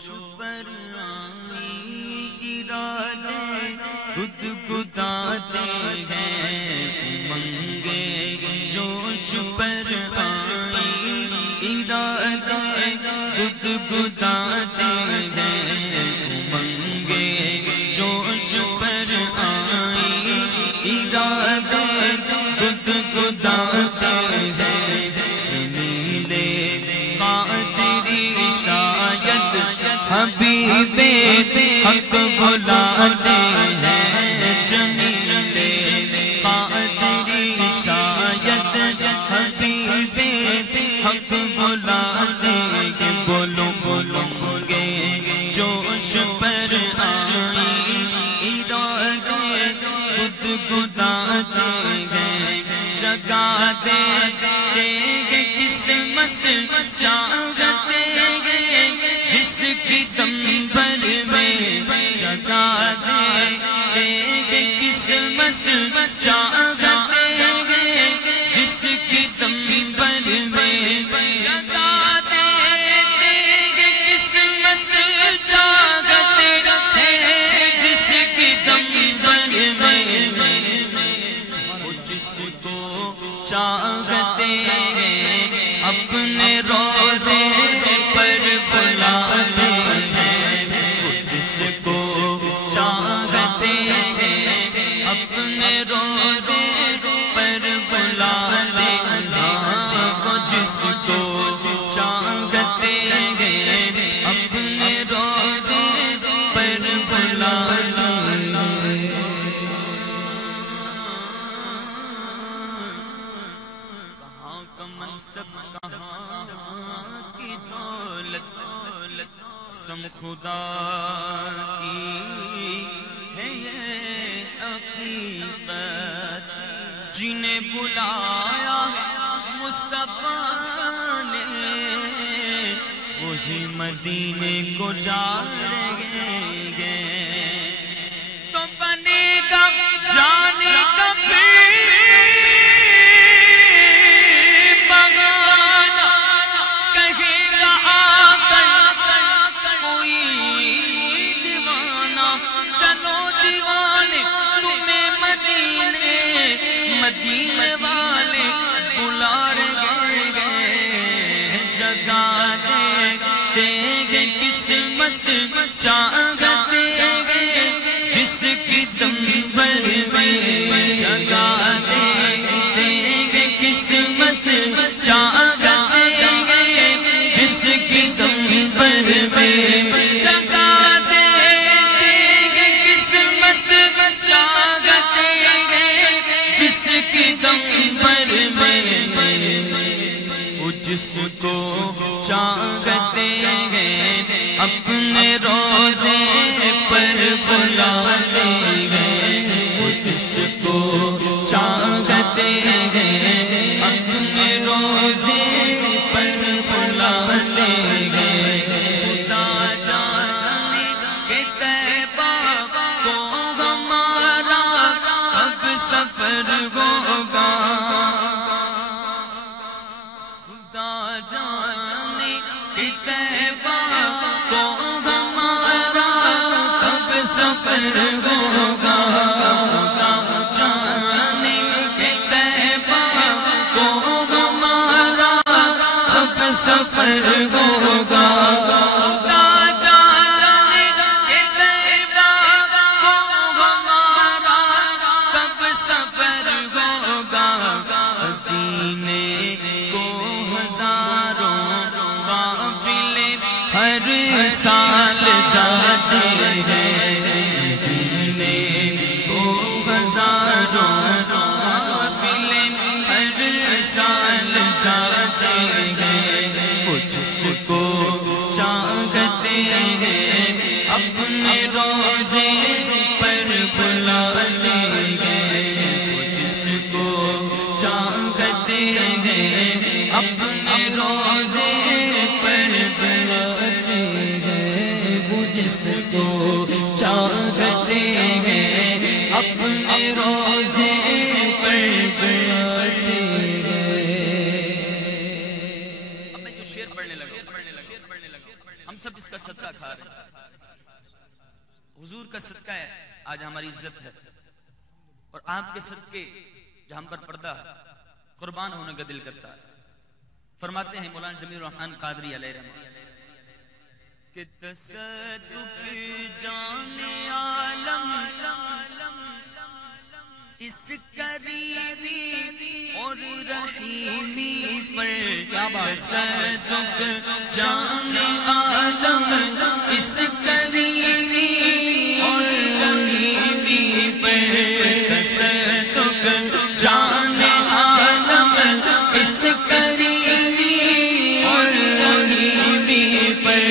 پر آئی ارادے گدگداتے ہیں امنگے جوش پر آئی ارادے گدگداتے ہیں امنگے جوش پر آئی ارادے گدگداتے ہیں جمیلے قادری شاید حبیب حق بلاتے ہیں جمیلے قادری شاید حبیب حق بلاتے ہیں بولو بولو گے جوش پر آئی ارادے گدگداتے ہیں جگاتے گے قسمت چاہتے گے جس کی دمبر میں جگاتے گے قسمت چاہتے گے جس کی دمبر میں جگاتے گے قسمت چاہتے جس کی دمبر میں جس کو چاہتے ہیں اپنے روزے پر بلاتے ہیں جس کو چاہتے ہیں اپنے روزے پر بلاتے ہیں جس کو چاہتے ہیں اپنے روزے پر بلاتے ہیں منصب کہاں کی دولت سم خدا کی ہے یہ حقیقت جنہیں بلایا مصطفیٰ نے وہی مدینے کو جا رہے گے تو بنے گا جانے کا مدینے والے بلا رہے گے جگاتے گے قسمت چاہتے گے جس کی دمبر میں جگاتے گے قسمت چاہتے گے جس کی دمبر میں جگاتے گے قسمت چاہتے گے جس کی دمبر میں وہ جس کو چاہتے ہیں اپنے روزے پر بلاتے ہیں وہ جس کو چاہتے ہیں اپنے روزے پر بلاتے ہیں خدا جانے کہ طیبہ کو ہمارا اب سفر ہوگا خدا جانے کہ طیبہ کو ہمارا اب سفر ہوگا خدا جانے کہ طیبہ کو ہمارا اب سفر ہوگا ہر سال جاتے ہیں مدینے کو ہزاروں قافلے ہر سال جاتے ہیں وہ جس کو چاہتے ہیں اپنے روزے پر بلاتے ہیں وہ جس کو چاہتے ہیں اپنے روزے پر بلاتے ہیں وہ جس کو چاہتے ہیں اپنے روزے پر بلاتے ہیں. اب میں جو شعر پڑھنے لگا ہم سب اس کا صدقہ کھا رہے ہیں. حضور کا صدقہ ہے آج ہماری عزت ہے، اور آپ کے صدقے جو ہم پر پردہ قربان ہونے کا دل کرتا ہے. فرماتے ہیں مولانا جمیل الرحمن قادری علیہ رحمہ کہ تصدق جان عالم اس کریمی اور رحیمی پر، تصدق جان عالم اس کریمی اور رحیمی پر، تصدق جان عالم اس کریمی اور رحیمی پر،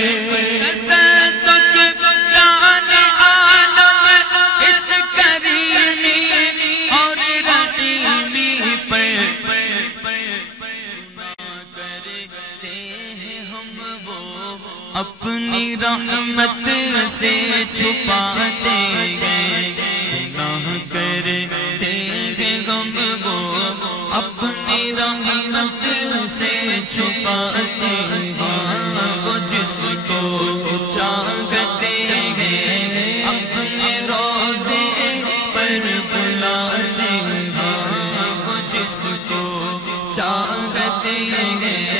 اپنی رحمت سے چھپاتے گئے، گناہ کرتے ہیں ہم وہ اپنی رحمت سے چھپاتے ہیں، وہ جس کو چاہتے ہیں اپنے روزے پر بلاتے ہیں، وہ جس کو چاہتے ہیں